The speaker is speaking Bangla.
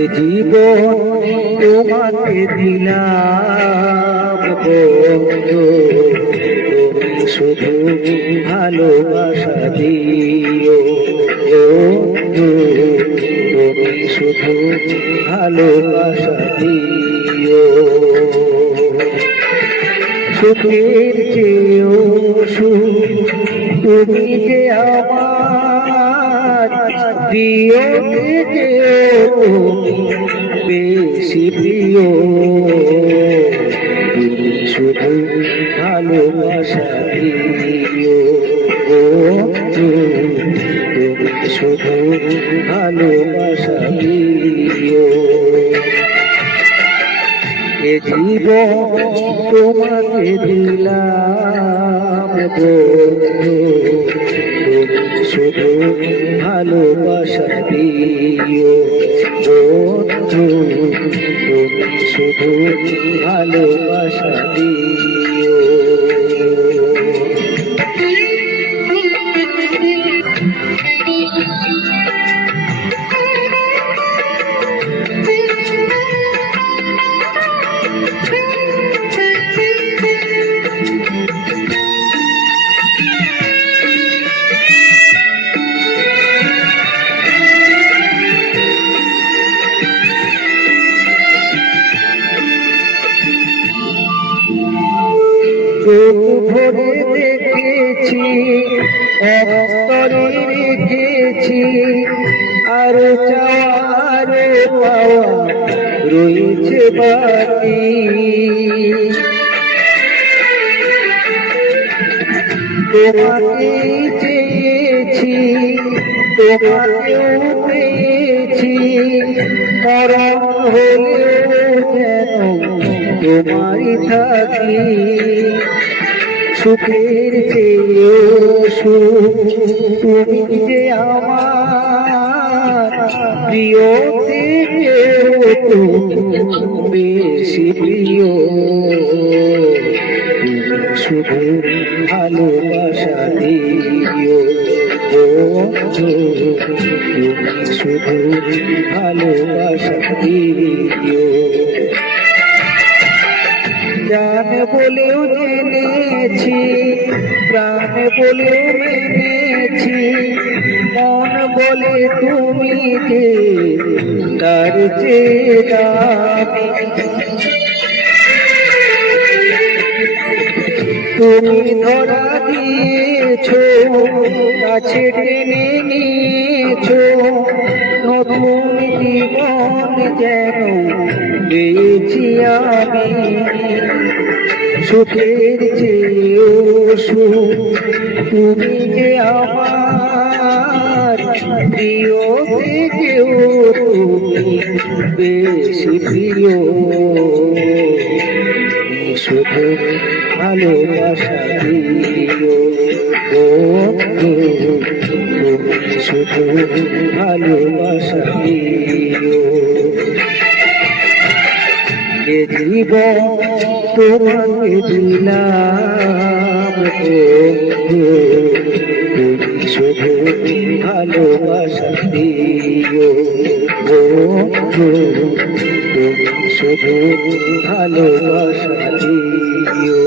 এ জীবন তোমাকে দিলাম বন্ধু, তুমি শুধু ভালোবাসা দিও বন্ধু, তুমি শুধু ভালোবাসা দিও। সুখের চেয়েও সুখ তুমি যে আমার, প্রিয় যে তুমি বেশি প্রিয়, তুমি শুধু ভালোবাসা দিও বন্ধু, তুমি শুধু ভালোবাসা দিও। এ জীবন তোমাকে দিলাম বন্ধু, তুমি শুধু ভালোবাসা দিও বন্ধু, তুমি শুধু ভালোবাসা দিও। চোখ ভরে দেখেছি, অন্তরে রেখেছি, আর চাওয়ার পাওয়া রয়েছে বাকি। তোমাকে চেয়েছি, তোমাকেও পেয়েছি, মরণ হলেও যেন তোমারই থাকি। সুখের চেয়েও সুখ তুমি যে আমার, প্রিয় থেকেও তুমি বেশি প্রিয়, তুমি শুধু ভালোবাসা দিও বন্ধু, তুমি শুধু ভালোবাসা দিও। জান বলেও জেনেছি, প্রাণ বলেও মেনেছি, মন বলে তুমি যে তার চেয়ে দামি। তুমি ধরা দিয়েছো, কাছে টেনে নিয়েছো, নতুন জীবন যেন পেয়েছি আমি। সুখের চেয়েও সুখ তুমি যে আমার, প্রিয় থেকেও তুমি বেশি প্রিয়, শুধু ভালোবাসা দিও বন্ধু, তুমি শুধু ভালোবাসা দিও। এ জীবন তোমাকে দিলাম বন্ধু, তুমি শুধু ভালোবাসা দিও বন্ধু, তুমি শুধু ভালোবাসা দিও।